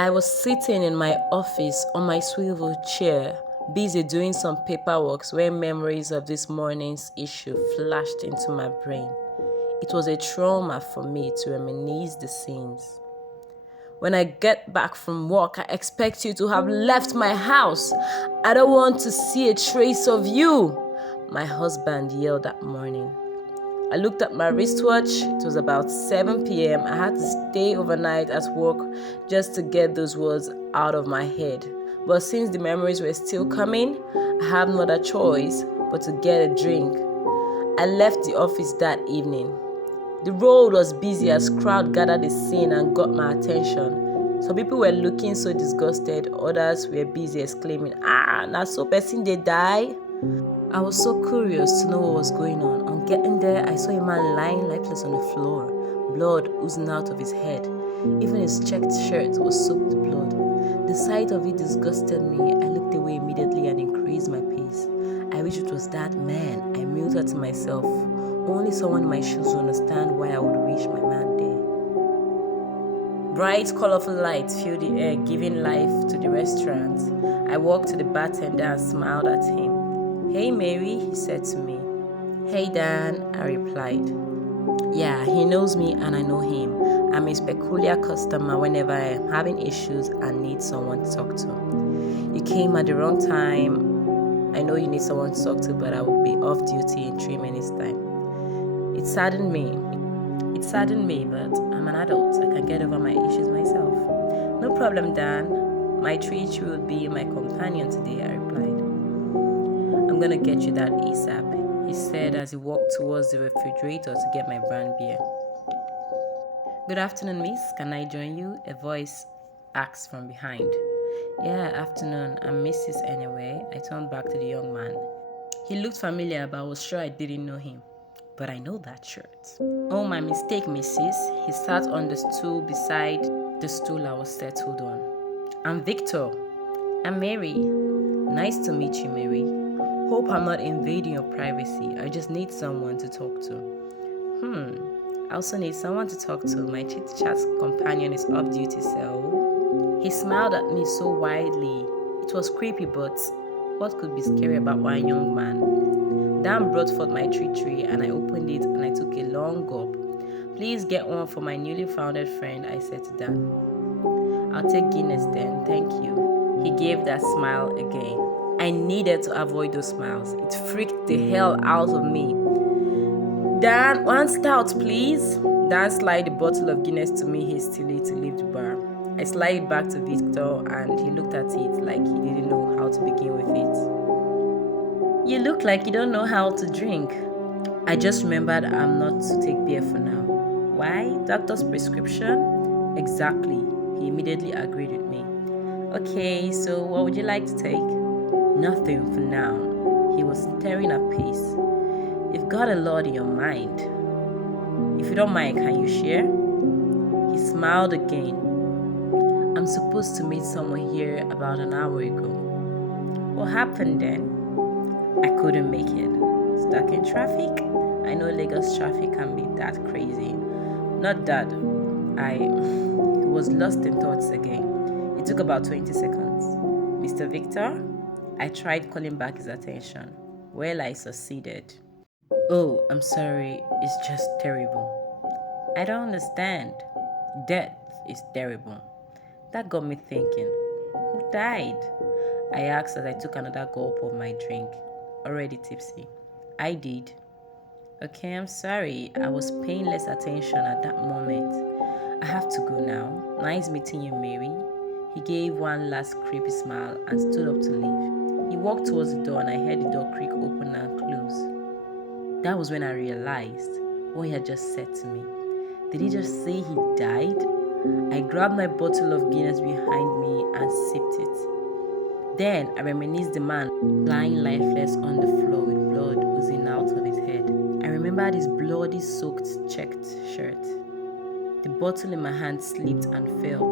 I was sitting in my office on my swivel chair, busy doing some paperwork when memories of this morning's issue flashed into my brain. It was a trauma for me to reminisce the scenes. When I get back from work, I expect you to have left my house. I don't want to see a trace of you, my husband yelled that morning. I looked at my wristwatch. It was about 7 p.m. I had to stay overnight at work just to get those words out of my head. But since the memories were still coming, I had no other choice but to get a drink. I left the office that evening. The road was busy as crowd gathered the scene and got my attention. Some people were looking so disgusted, others were busy exclaiming, now so person they die. I was so curious to know what was going on. On getting there, I saw a man lying lifeless on the floor, blood oozing out of his head. Even his checked shirt was soaked with blood. The sight of it disgusted me. I looked away immediately and increased my pace. I wish it was that man, I muttered to myself. Only someone in my shoes would understand why I would wish my man dead. Bright, colorful lights filled the air, giving life to the restaurant. I walked to the bartender and smiled at him. "Hey Mary," he said to me. "Hey Dan," I replied. Yeah, he knows me and I know him. I'm his peculiar customer whenever I am having issues and need someone to talk to. You came at the wrong time. I know you need someone to talk to, but I will be off duty in 3 minutes' time. It saddened me, but I'm an adult. I can get over my issues myself. "No problem, Dan. My treat will be my companion today," I replied. "I'm gonna get you that ASAP," he said as he walked towards the refrigerator to get my brand beer. "Good afternoon, miss. Can I join you?" a voice asked from behind. "Yeah, afternoon. I'm Mrs. Anyway," I turned back to the young man. He looked familiar, but I was sure I didn't know him. But I know that shirt. "Oh, my mistake, Mrs." He sat on the stool beside the stool I was settled on. "I'm Victor." "I'm Mary." "Nice to meet you, Mary. Hope I'm not invading your privacy. I just need someone to talk to." I also need someone to talk to. My chit-chat companion is off duty, so..." He smiled at me so widely. It was creepy, but what could be scary about one young man? Dan brought forth my treat tray and I opened it and I took a long gulp. "Please get one for my newly founded friend," I said to Dan. "I'll take Guinness then, thank you." He gave that smile again. I needed to avoid those smiles. It freaked the hell out of me. "Dan, one stout, please." Dan slid the bottle of Guinness to me hastily to leave the bar. I slid it back to Victor and he looked at it like he didn't know how to begin with it. "You look like you don't know how to drink." I just remembered I'm not to take beer for now. "Why? Doctor's prescription?" "Exactly." He immediately agreed with me. "Okay, so what would you like to take?" "Nothing for now." He was staring at pace. "You've got a lot in your mind. If you don't mind, can you share?" He smiled again. "I'm supposed to meet someone here about an hour ago." "What happened then?" "I couldn't make it. Stuck in traffic?" I know Lagos traffic can be that crazy. "Not that." He was lost in thoughts again. It took about 20 seconds. "Mr. Victor?" I tried calling back his attention. Well, I succeeded. "Oh, I'm sorry. It's just terrible." "I don't understand." "Death is terrible." That got me thinking. Who died? I asked as I took another gulp of my drink, already tipsy. "I did." "Okay, I'm sorry. I was paying less attention at that moment. I have to go now. Nice meeting you, Mary." He gave one last creepy smile and stood up to leave. He walked towards the door and I heard the door creak open and close. That was when I realized what he had just said to me. Did he just say he died? I grabbed my bottle of Guinness behind me and sipped it. Then I reminisced the man lying lifeless on the floor with blood oozing out of his head. I remembered his bloody soaked checked shirt. The bottle in my hand slipped and fell.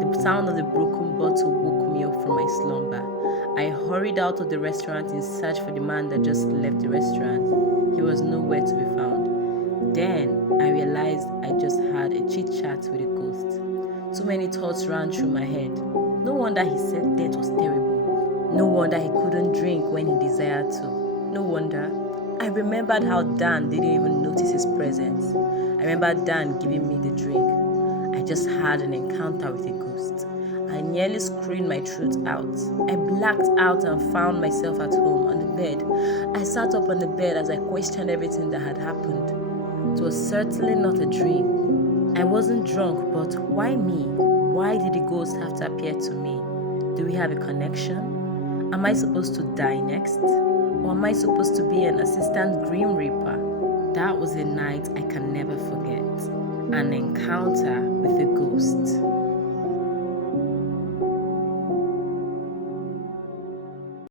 The sound of the broken bottle woke me up from my slumber. I hurried out of the restaurant in search for the man that just left the restaurant. He was nowhere to be found. Then I realized I just had a chit-chat with a ghost. Too many thoughts ran through my head. No wonder he said death was terrible. No wonder he couldn't drink when he desired to. No wonder. I remembered how Dan didn't even notice his presence. I remember Dan giving me the drink. I just had an encounter with a ghost. I nearly screamed my throat out. I blacked out and found myself at home on the bed. I sat up on the bed as I questioned everything that had happened. It was certainly not a dream. I wasn't drunk, but why me? Why did the ghost have to appear to me? Do we have a connection? Am I supposed to die next? Or am I supposed to be an assistant Grim Reaper? That was a night I can never forget. An encounter with a ghost.